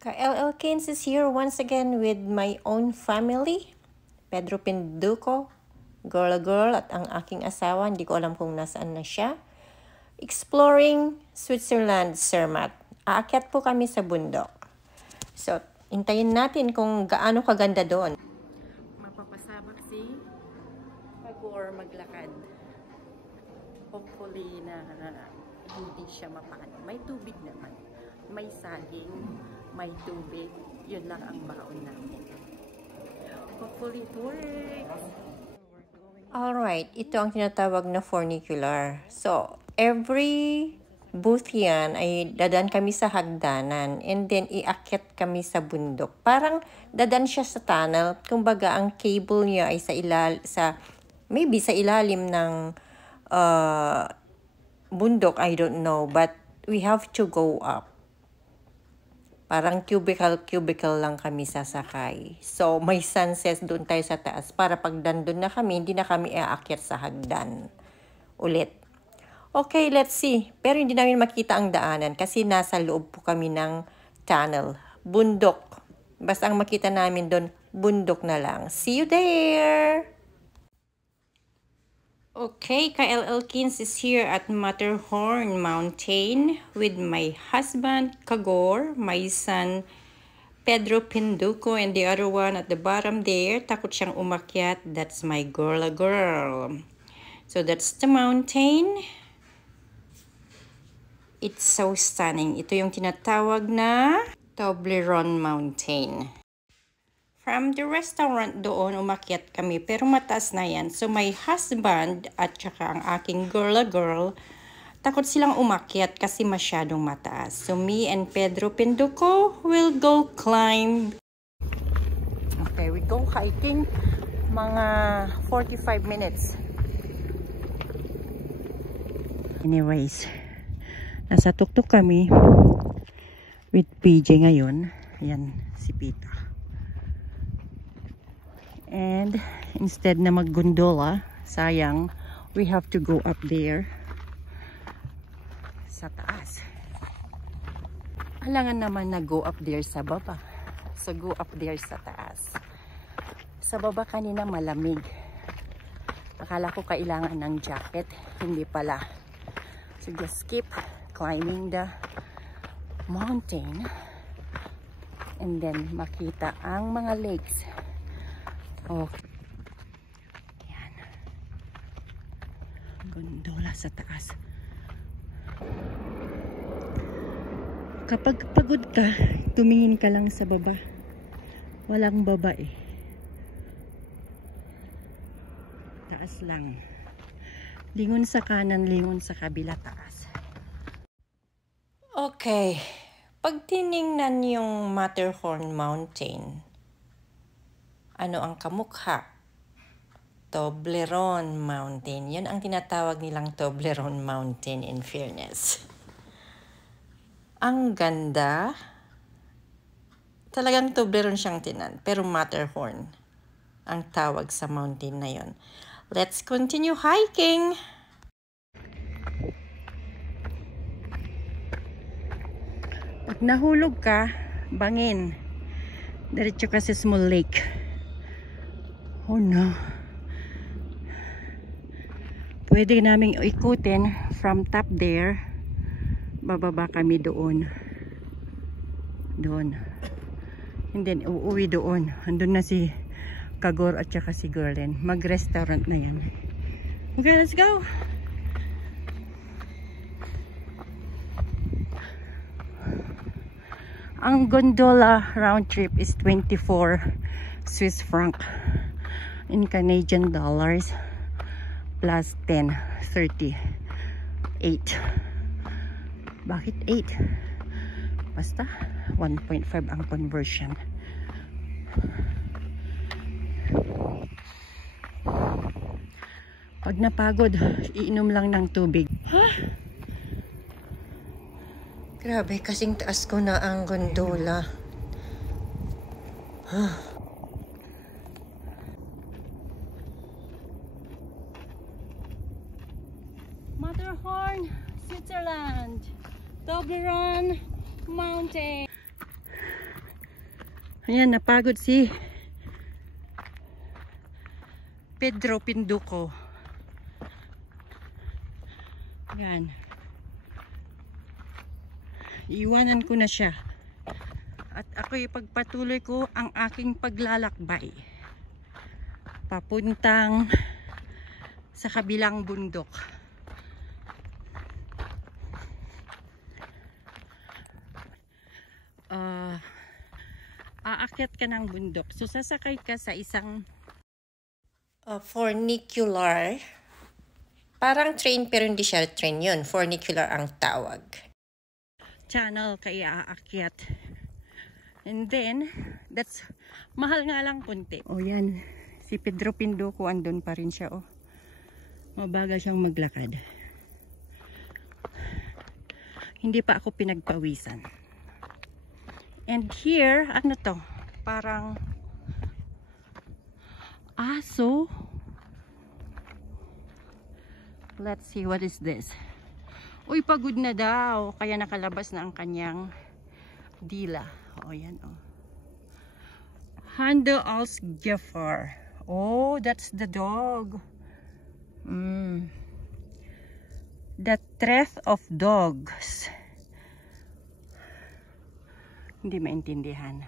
Ka-LL Kins is here once again with my own family. Pedro Pinduco, girl at ang aking asawa. Hindi ko alam kung nasaan na siya. Exploring Switzerland, Zermatt. Aakyat po kami sa bundok. So, hintayin natin kung gaano kaganda doon. Mapapasabak si Pagor maglakad. Hopefully na hindi siya mapano. May tubig naman. May saging, may tubig. Yun lang ang baon namin. Hopefully it works. Alright, ito ang tinatawag na funicular. So, every booth yan ay dadan kami sa hagdanan and then iakyat kami sa bundok. Parang dadan siya sa tunnel. Kumbaga, ang cable niya ay maybe sa ilalim ng bundok, I don't know. But we have to go up. Parang cubicle lang kami sasakay. So, may sunset doon tayo sa taas. Para pag dandun na kami, hindi na kami aakyat sa hagdan. Ulit. Okay, let's see. Pero hindi namin makita ang daanan kasi nasa loob po kami ng tunnel. Bundok. Basta ang makita namin doon, bundok na lang. See you there! Okay, Ka-LL Kins is here at Matterhorn Mountain with my husband, Kagor, my son, Pedro Pinduco, and the other one at the bottom there. Takot siyang umakyat. That's my girl. So that's the mountain. It's so stunning. Ito yung tinatawag na Toblerone Mountain. From the restaurant doon, umakyat kami. Pero mataas na yan. So, my husband at saka ang aking girl, takot silang umakyat kasi masyadong mataas. So, me and Pedro Pinduco will go climb. Okay, we go hiking. Mga 45 minutes. Anyways, nasa tuktok kami with PJ ngayon. Ayan, si Pita. And instead na mag-gondola, sayang, we have to go up there sa taas. Alangan naman na go up there sa baba. So go up there sa taas. Sa baba kanina malamig. Akala ko kailangan ng jacket. Hindi pala. So just keep climbing the mountain. And then makita ang mga lakes. Okay. Yan. Gondola sa taas. Kapag pagod ka, tumingin ka lang sa baba. Walang baba eh. Taas lang. Lingon sa kanan, lingon sa kabila, taas. Okay. Pag tiningnan yung Matterhorn Mountain, ano ang kamukha? Toblerone Mountain. Yan ang tinatawag nilang Toblerone Mountain in fairness. Ang ganda. Talagang Toblerone siyang tinan. Pero Matterhorn ang tawag sa mountain na yon. Let's continue hiking! Pag nahulog ka, bangin. Diretso ka sa small lake. Oh no. Pwede naming ikutin from top there. Bababa kami doon. Doon. And then uuwi doon. Andun na si Kagor at saka si Girlen. Mag-restaurant na yan. Okay, let's go! Ang gondola round trip is 24 Swiss franc. In Canadian dollars plus 10, 38. Bakit 8? Basta 1.5 ang conversion. Pag napagod, iinom lang ng tubig. Ha? Grabe, kasing taas ko na ang gondola. Huh. Matterhorn, Switzerland, Toblerone Mountain. Ayan, napagod si Pedro Pinduco. Ayan. Iiwanan ko na siya. At ako'y pagpatuloy ko ang aking paglalakbay. Papuntang sa kabilang bundok. Aakyat ka ng bundok. So sasakay ka sa isang funicular. Parang train pero hindi siya train yun. Funicular ang tawag. Channel kaya aakyat. And then, that's mahal nga lang kunti. O yan, si Pedro Pinduco andun pa rin siya. Oh. Mabagal siyang maglakad. Hindi pa ako pinagpawisan. And here, ano to? Parang aso. Let's see, what is this? Uy, pagod na daw. Kaya nakalabas na ang kanyang dila. O, yan, o. Handel als Gefar. Oh, that's the dog. The Threat of Dogs. Hindi maintindihan.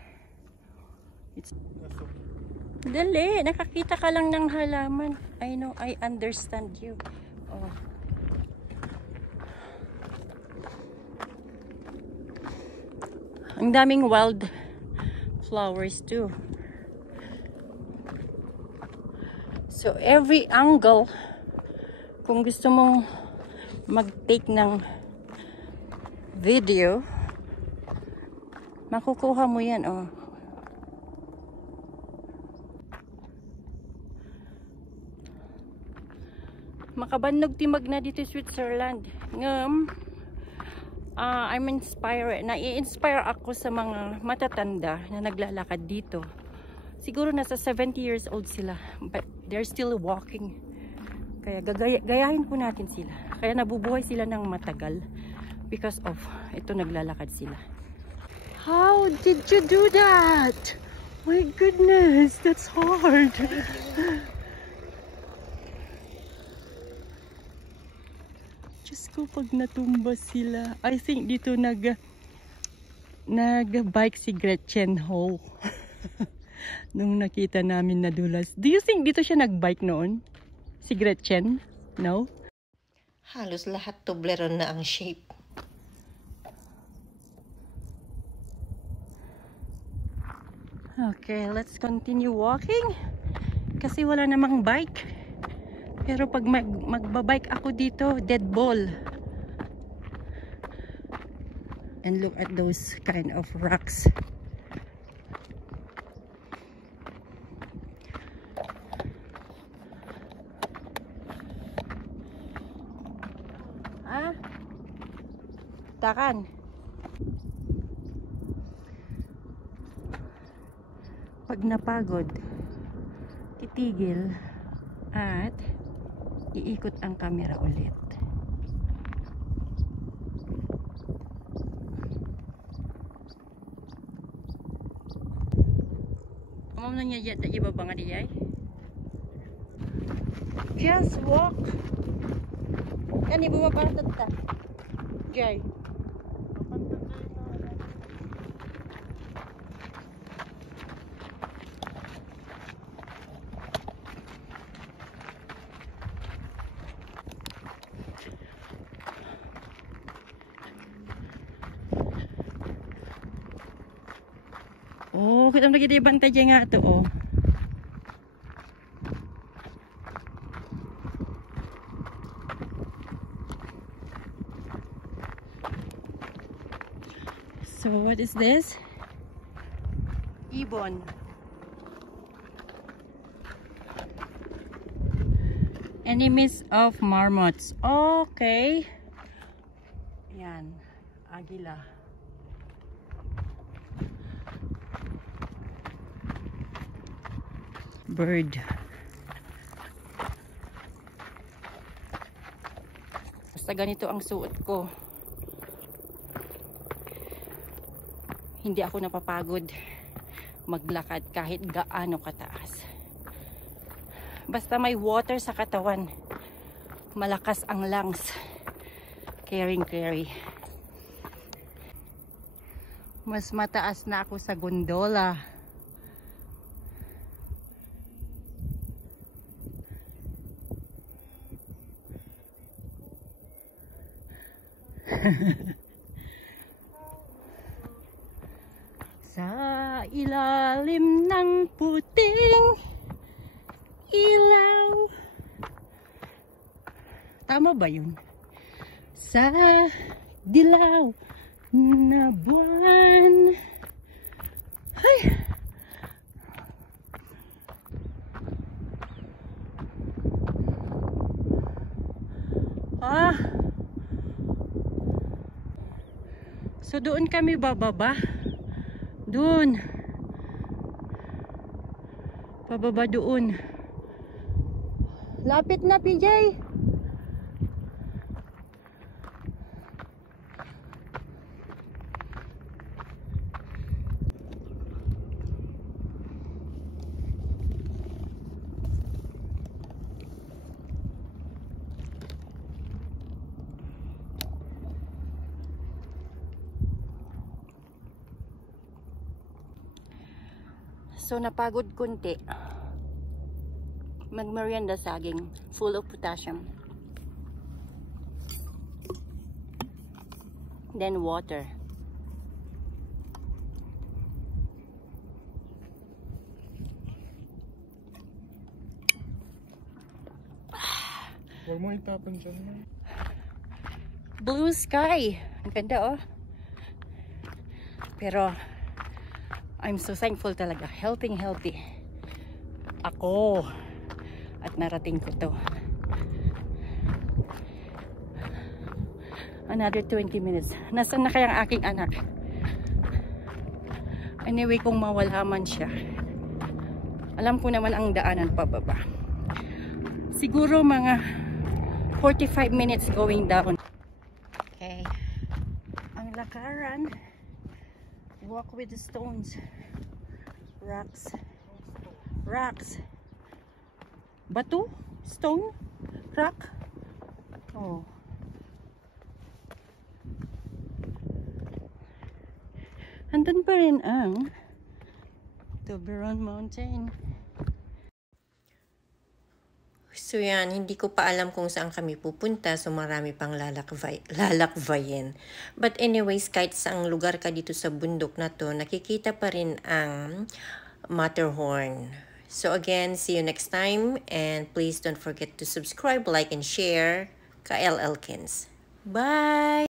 Dali, nakakita ka lang ng halaman. I know, I understand you. Oh. Ang daming wild flowers too. So every angle, kung gusto mong mag-take ng video, makukuha mo yan, oh. Makabandog timag na dito sa Switzerland. I'm inspired. Na-inspire ako sa mga matatanda na naglalakad dito. Siguro nasa 70 years old sila, but they're still walking. Kaya gayahin po natin sila. Kaya nabubuhay sila ng matagal because of ito, naglalakad sila. How did you do that? My goodness, that's hard. Diyos ko, pag natumba sila. I think dito nag-bike si Gretchen Ho. Nung nakita namin nadulas. Do you think dito siya nag-bike noon? Si Gretchen? No? Halos lahat Toblerone na ang shape. Okay, let's continue walking. Kasi wala namang bike. Pero pag magbabike ako dito, dead ball. And look at those kind of rocks. Takan. Pag napagod, titigil at iikot ang camera ulit. Amam na niya yata iba ba nga diyay? Just walk. Yan, iba ba para tata? Jay. Oh, kita lagi di bantay dyan nga ito, oh. So, what is this? Ibon. Enemies of marmots. Okay. Yan. Agila. Bird. Basta ganito ang suot ko. Hindi ako napapagod. maglakad kahit gaano kataas. Basta may water sa katawan, malakas ang lungs. Carry. Mas mataas na ako sa gondola. Sa ilalim ng puting ilaw. Tama ba yun? Sa dilaw na buwan. Ay! So doon kami bababa. Doon. Pababa doon. Lapit na, PJ. So napagod kunti. Magmerienda saging, full of potassium. Then water. Huwag mo itapon dyan. Blue sky. Ang ganda oh. Pero I'm so thankful talaga. Healthy. Ako. At narating ko to. Another 20 minutes. Nasaan na kayang aking anak? Anyway, kung mawala man siya, alam ko naman ang daanan pababa. Siguro mga 45 minutes going down. Okay. Ang lakaran. Walk with the stones. Rocks. Bato? Stone? Rock? Oh. Andun pa rin ang Toblerone Mountain. So yan, hindi ko pa alam kung saan kami pupunta, so marami pang lalakbayin. But anyways, kahit saang lugar ka dito sa bundok na to, nakikita pa rin ang Matterhorn. So again, see you next time, and please don't forget to subscribe, like, and share. Ka Elkins. Bye!